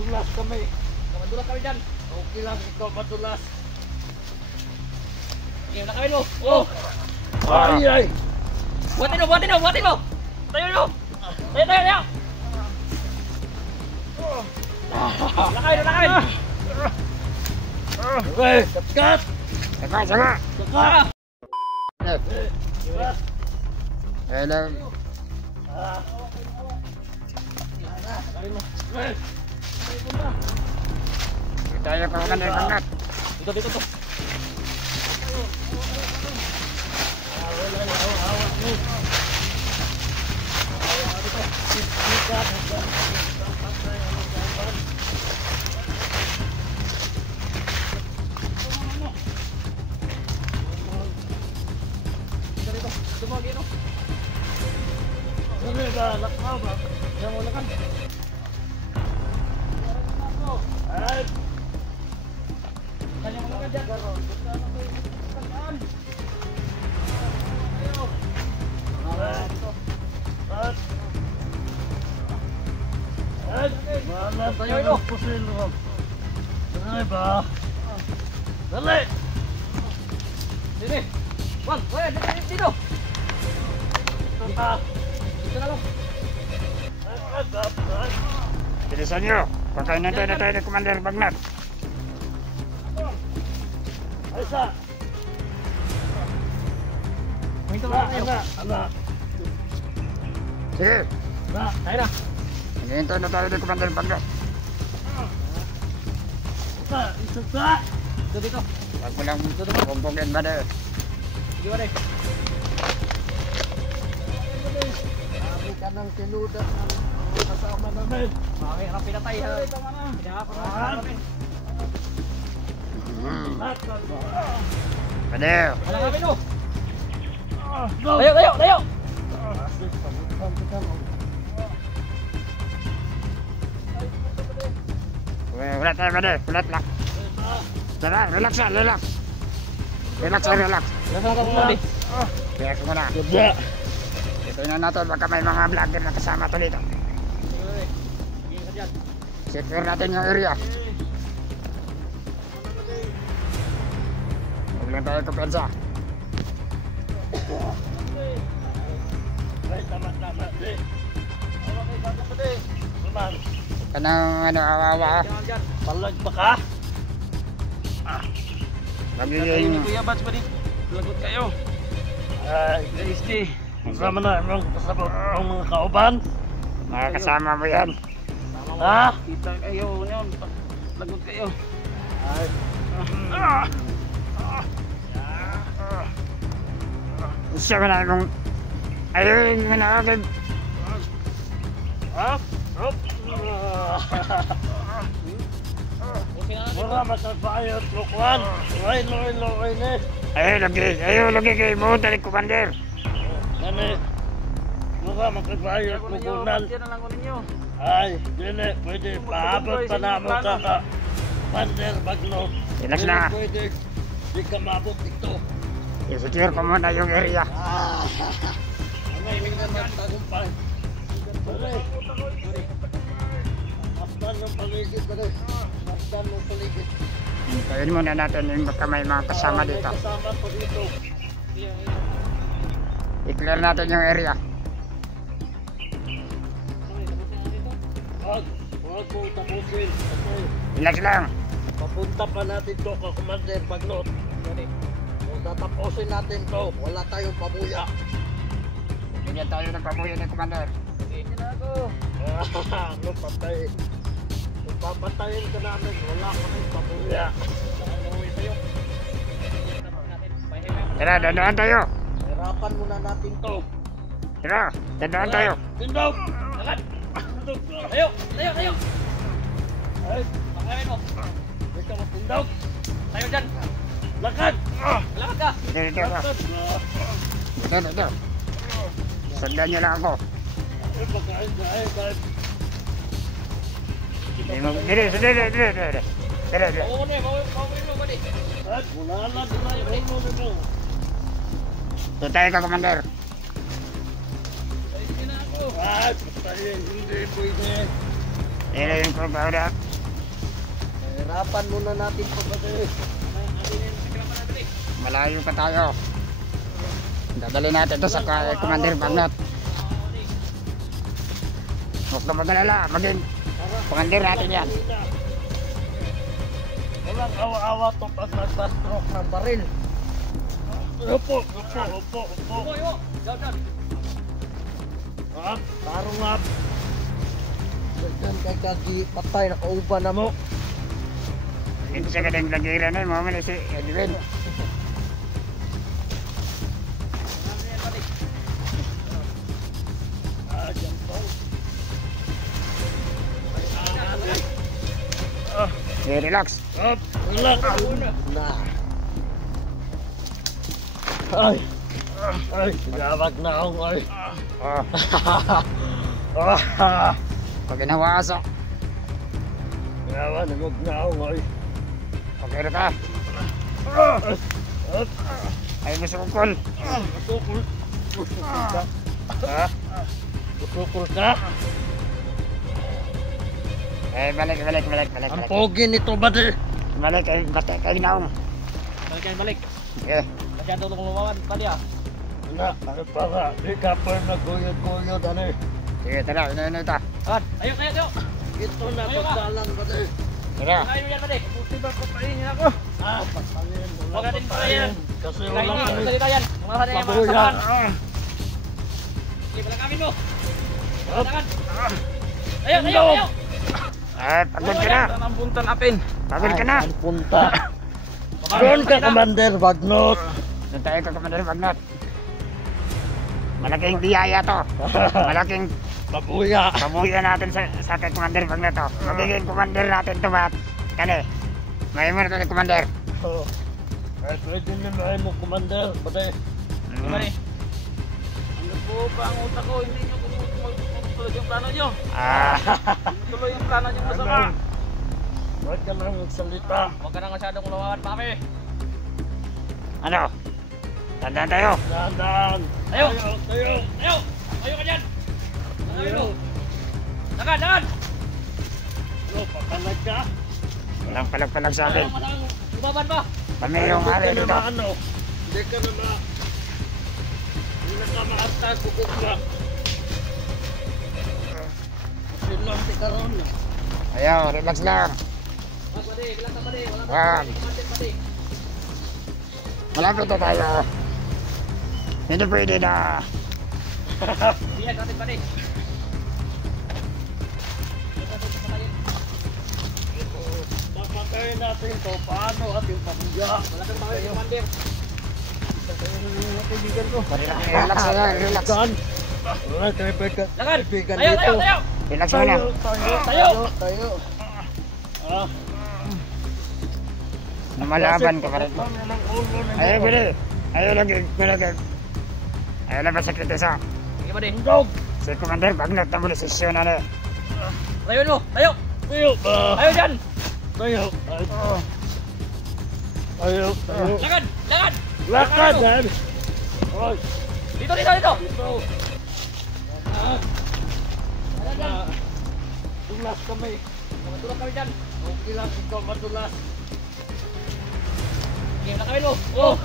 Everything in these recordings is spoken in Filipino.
madulas kami. Madulas kami dyan. Okay lang, ikaw madulas. Okay, wala kami mo. Oh! Ay, ay! Buhatin mo, buhatin mo, buhatin mo! Tayo mo! Tayo, tayo, tayo! Wala kami, wala kami! Okay, kat! Saka, saka! Saka! Hello. Tayo ko kan dari banget. Dito, dito, dito. Tayo ito. Dali ba? Dali! Sini. Bang, dito, dito. Dito na lang. Bilisan nyo. Pagkain na tayo ni Commander Bagnat. Aisa! Minta lang tayo. Anak! Sige. Tayo na. Hinihintay na tayo ni Commander Bagnat. Isa ka! Dito, dito. Huwag mo lang bumbugin ba na? Sige ba rin? Sabi ka ng kinudat ng kasama namin. Okay, harap pinatay ha. Pinaka ko na namin. Pwede. Wala kami no. Go! Tayo, tayo, tayo. Ulat tayo pwede. Ulat lang. Tara, relax na, relax. Relax na, relax. Nasaan ka kumali? Relax mo na. Ganda! Tingnan natin baka may mga vlogger na kasama to dito. Sige ba rin? Sige ka dyan. Secure natin yung area. Huwag lang tayo kumpensa. Ay, tama. Di! Awa kayo bago pa di! Naman! Kanang awawa. Jangan dyan. Palag pa ka? Magiging Kuya Bats ba di? Lagot kayo. Ay, Kristi! Kasama na ang kasama ang mga kauban? mga kasama mo yan. Ha? Kita kayo yun. Lagot kayo. Ay! Siya mo na kung ayun mo na agad. Ha? Hop! Okay na natin. Wala matagbayot, lukwan! Loy ni! Ayun lagi kay mo dali Commander. Nani! Wala matagbayot, lukunan! Yan na lang ko ninyo. Ay, dili, pwede paabot pa na mo ka Commander Bagnot. Relax na. Pwede, di ka maabot ito. I-secure ko muna yung area. Ano yung naman tagumpay? Dali! Masdan ng paligid, dali! Masdan ng paligid. Hintayin muna natin yung baka may mga kasama May dito. kasama pa dito. I-clear natin yung area. Huwag mong tapusin. Kasi Relax lang. papunta pa natin to ka Commander Bagnot. Kung tatapusin natin to, wala tayong pabuya. Bigyan tayo ng pabuya ni Commander. Hindi na ako. Ano patay? Kung papatayin ka namin, wala kami pabuya. Nauwi tayo. Tara, dadaan tayo. Hirapan muna natin to. Tara, dadaan tayo. Tindog! Lakad! Tayo! Tayo! Tayo! Ay, Pakain mo! hindi ka matindog. Tayo dyan! Lakad! Lakad ka! Dito. Lakad! Dito. Sundan niyo lang ako. Ay, pagkain ka. Ay, kahit Dire. Pauwi mo! Pauwi mo! Badi! kahit wala na yung ulo nito. Tutay ka, Commander. Hindi na ako! Ay, patayin, hindi pwede. Ito yung problema. Harapan muna natin ito, brother. Malayo pa tayo. Dadali natin ito sa Commander Bagnot. Huwag na mag-alala, maging Commander natin yan. Walang awa-awa to pag nagpa-stroke ng baril. Upo. Tarong up. Diyan kay kagi patay na kauban na mo. Hindi siya kadang lagiran na, mamali si Edwin. Relax. Relax. Na. Ay, gawag na akong ay. Pag inawaso. Gawa, nagog na akong ay. Okay na ka. Ay masukol. Masukol ka? Balik. Ang pogi nito, brother. Balik, kay naong. Balik. Okay. Masyado itong lumawan tadi ah. Ano para, di ka pa naguyod-guyod, ano eh. Sige, tara, ino ito. Ayo. Ito na pagdalan, brother. Tara. Ayo yan balik. Buti ba patayin ako? Patayin. Huwag natin patayin. Kasi Kaya wala hindi kami. salita yan. Mga sana yung mga Pabuyan. samahan. Sige, balakamin mo. Balakaman. Ayo. Pagod ka na. Ang puntan apin. Pagod ka na. Ang punta. Doon ka, Commander Bagnot. Doon tayo ka, Commander Bagnot. Malaking biyaya to. Malaking Babuya. pabuya natin sa kay Commander Bagnot to. Magiging Commander natin to ba? Kani. Ngayon mo na to, Commander. Ay, pwede nyo mo, Commander. Bate. Mari. Ano po ba ang utak ko? Hindi nyo tuloy yung plano nyo. Tuloy yung plano nyo masama. Huwag ka lang magsalita. Huwag ka na masyadong lumawan pa kami. Ano? Tandaan tayo. Dahan-dahan. Ayo. Tayo. Ayo ka dyan. Ayo. Dagan. Ano, papalag ka? Walang palag-palag sa akin. Lumaban pa. Pamayong hari Hindi ka dito. na ano. Hindi ka na ma... Hindi na ka maatag. Bukog ka. Sinunti ka ron. Ayaw, relax lang. Pati, bilang ka pati. Wala Wag. pati. Malapit na tayo. Hindi pwede na. Biyag natin pati. Papatayin natin ito. Paano ating pabuya? Wala kang pakay, Commander. Kaibigan ko. Relax lang, relax. Saan? Wala kaibigan. Lagan. Kaibigan Tayo. dito. Relax muna. Tayo. Namalaban ka pa rin. Ayaw, pwede. Ayaw lagi. Ayaw lang pa sa kritisa. Sige pati. Si Commander Bagnot na muli sesyon na na. Tayo mo. Tayo. Tayo dyan. Tayo. Lagan. Lakad. Dito. Tulas kami. Tulak kami dyan. Okay lang ikaw matulas. Sige, lakawin mo. Oh.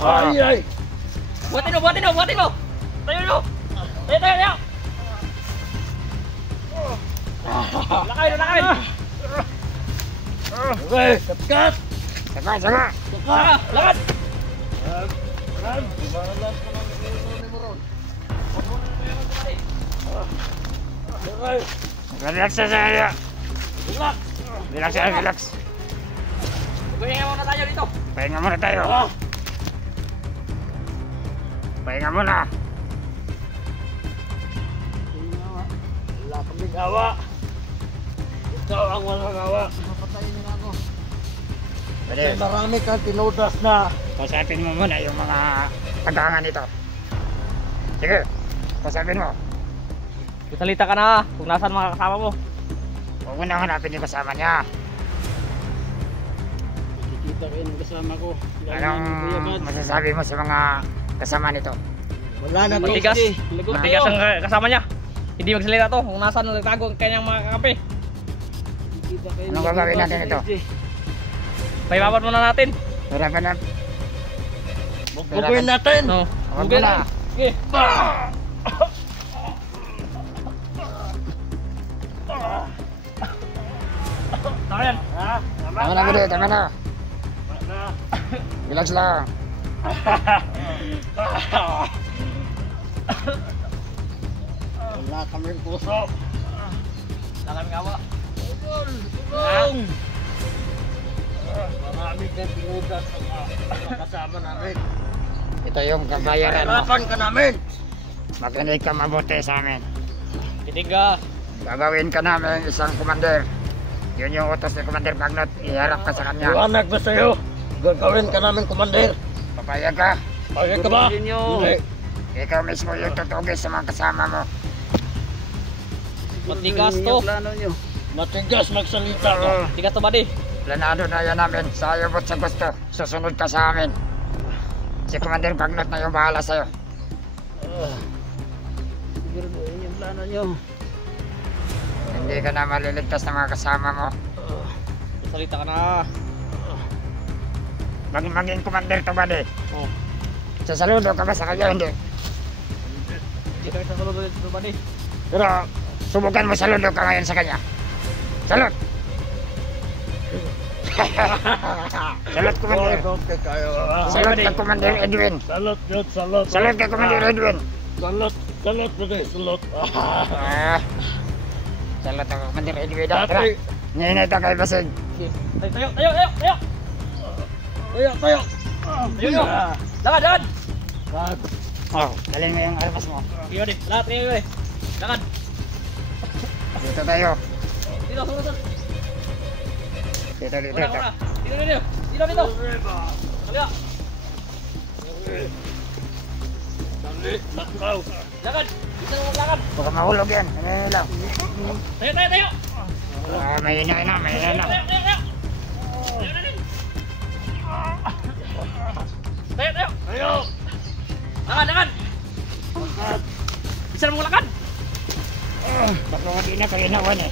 Ay. Buhatin mo. Tayo. Lakawin. Okay, kat. Saka. Lagan. Ran, balas ka lang ni mo ron. Okay. Relax na saya. Relax. Gumawa muna tayo dito. Pahinga muna tayo. Pahinga muna. Wala kaming gawa. Ikaw ang walang gawa. Napatayin niyo na ako. Pwede. May marami kang tinudas na. Pasapin mo muna yung mga tagangan nito. Sige. Pasapin mo. Salita ka na kung nasaan mga kasama mo. Huwag mo na hanapin yung kasama niya. Nakikita kayo ng kasama ko. Anong masasabi mo sa mga kasama nito? Wala na to. Matigas ang kasama niya. Hindi magsalita to kung nasaan nagtago ang kanyang mga kakampi. Kita kayo Anong gagawin natin ito? Paibaban muna natin. Hirapan na. Bubuin natin. No. Huwag Okay mo na. na. Sige. Tama yan. Tama na, Bede. Tama na. Relax lang. Wala kaming puso. Wala kaming awa. Tulong! Marami kang pinudas sa mga kasama namin. Ito yung kabayaran mo. Hirapan ka namin. Makinig ka mabuti sa amin. Kinig ka. Gagawin ka namin isang commander. Yun yung utos ni Commander Bagnot. Iharap ka sa kanya. Iwanag ba sa'yo? Gagawin ka namin, Commander. Papayag ka. Pagay ka ba? Gagawin nyo. Hindi. Ikaw mismo yung tutugis sa mga kasama mo. Matigas to. Matigas magsalita ka. Matigas to, buddy. Planado na yan namin. Sa iyo sa gusto. Susunod ka sa amin. Si Commander Bagnot na yung bahala sa'yo. Siguraduhin yung plano nyo. Hindi ka na maliligtas ng mga kasama mo. Salita ka na. Maging commander to ba di? Oh. Sasaludo ka ba sa kanya? Hindi. Hindi kami sasalod ulit ito, buddy. Pero subukan mo saludo ka ngayon sa kanya. Salud! Salud, Commander. Okay kayo. Salud kay Commander Edwin. Salot yun, salot. Salud kay Commander Edwin. Salot, salot brother, salot. Salud kay Commander Edwin. Tara. Dati. Ngayon ito kay Basig. Tayo, tayo, tayo, tayo. Tayo, tayo. Tayo nyo. Lakad, lakad. Lakad. Oh, dalhin mo yung armas mo. Iyo, di. Lahat, tayo, tayo. Lakad. Dito tayo. Dito, sumunod. Dito, dito, Una, dito. una. Dito, dito. Dito, dito. Kabila. Dali, lakaw. Lakad. Dito naman lakad. Baka mahulog yan. Ano lang. Tayo, tayo, tayo. May ina na, may ina na. Tayo, tayo, tayo. Tayo na din. Tayo, tayo. Tayo. Lakad, lakad. Lakad. Bisa na mong lakad. Baka hindi na kayo nawan eh.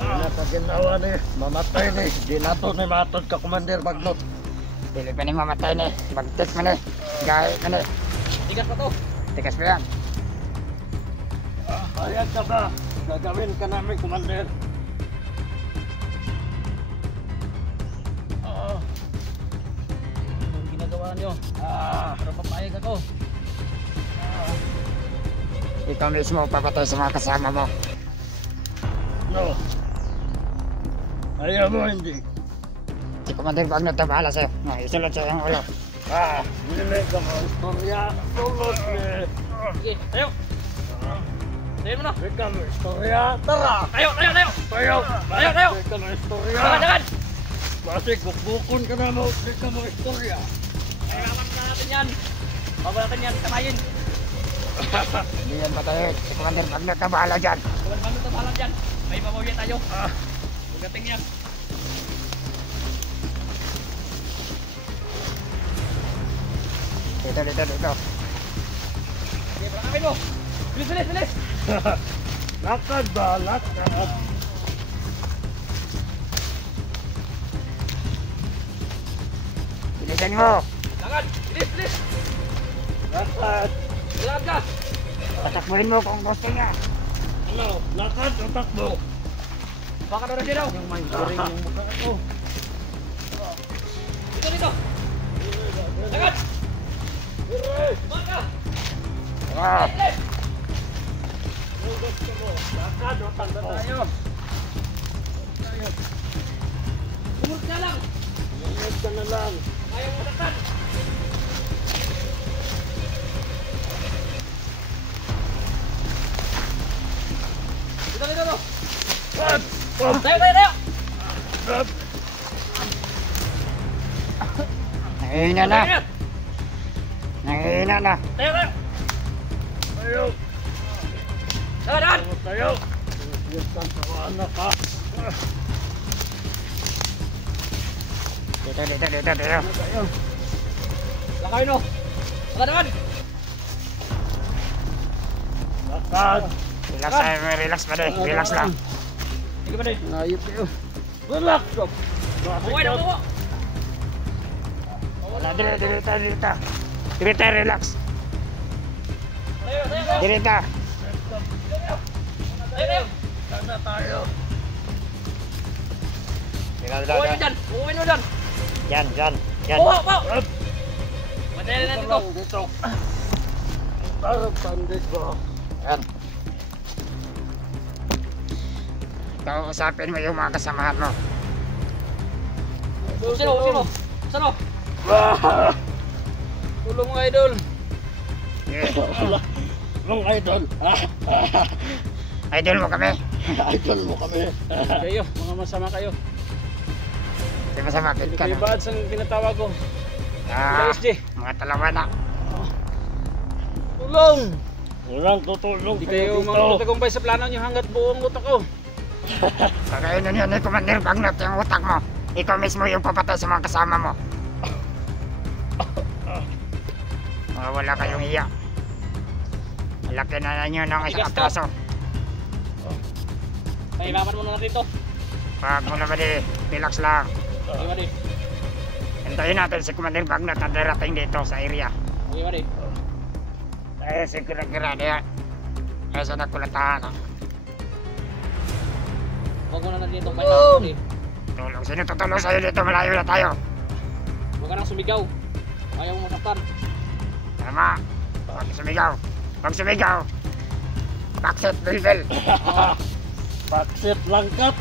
Wala pa ginawa ni. Mamatay ni. Di nato ni matod ka, Commander Bagnot. Dili pa ni mamatay ni. Bagtik man eh. Gaya man eh. Tigas pa to. Tikas pa yan. Payag ka ba? Gagawin ka namin, Commander. Anong ginagawa nyo? Para papayag ako. Ikaw mismo papatay sa mga kasama mo. No. Ayaw mo hindi. Si Commander Bagnot na bahala sa'yo. Isulot sa'yo ang ulo. Hindi ka mo istorya. Tulot ni. Sige, tayo. Tayo mo na. Hindi ka mo istorya. Tara! Tayo, tayo, tayo. Tayo! Tayo, tayo. Hindi ka mo istorya. Lakad, lakad. Basi bukbukon ka na mo. Hindi ka mo istorya. Kailangan na natin yan. Bago natin yan, kamayin. Hindi yan patayin. Si Commander Bagnot na bahala dyan. Kung ano ito, bahala dyan. May pamawin tayo. Bugating yan. Dito, dito, dito. Sige, palakapin mo. Bilis, bilis, bilis. Lakad ba? Lakad. Bilisan mo. Lakad, bilis, bilis. Lakad. Lakad ka. Patakbuhin mo kung gusto niya. Ano? Lakad o takbo? Baka na rin siya daw. Yung may goring yung mukha ko. Dito, dito. Lakad. Baka ka. Ah, Bilis. Yung gusto mo. Lakad o takbo? Tayo. Sumunod ka lang. Sumunod ka na lang. Ayaw mo saktan. Dito, dito, dito. Wag! Tayo, tayo, tayo. Wag! nangihina na. Tayo, Nangihina na. tayo, tayo. Tayo! Lakad, lakad. Tayo! Yung kantawan na ka. Dito, dito, dito, dito. Tayo! Lakawin mo. Lakad, lakad. Lakad! Relax tayo, relax pa din. Relax lang. Sige ba din? Ayop kayo. Relax. Buhay na mo. Wala, dirita. Dirita, relax. Dirita. Sana tayo. Buhay mo dyan. Buhay mo dyan. Yan. Buha. Matayin na dito. Dito. Tarap sandit ko. Yan. Kausapin mo yung mga kasamahan mo. Sino? Tulong mga idol. Yeah. Long idol. Idol mo kami. Idol mo kami. Kayo, mga masama kayo. Di ba sa makit ka Kayo na? bads ang tinatawag ko. Ah, SJ. mga talawan na. Tulong! Walang tutulong Hindi kayo magtatagumpay sa plano nyo hanggat buong utak ko. Pagkainin yun ni Commander Bagnot yung utak mo. Ikaw mismo yung papatay sa mga kasama mo. Mga wala kayong iya. Malaki na nyo ng isang Tigas to. atraso. Pahimaman muna natin to. Pag muna ba di, relax lang. Okay ba di? Hintayin natin si Commander Bagnot na darating dito sa area. Okay ba di? Eh, siguro-gura niya. Eh, sa nagkulatahan. Huwag mo na natin itong pahimaman di. Tulong. Sino tutulong sa'yo dito? Malayo na tayo. Huwag ka nang sumigaw. Ayaw mo masaktan. Tama. Huwag sumigaw. Huwag sumigaw. Backset, Bilbil. Baksit langkat.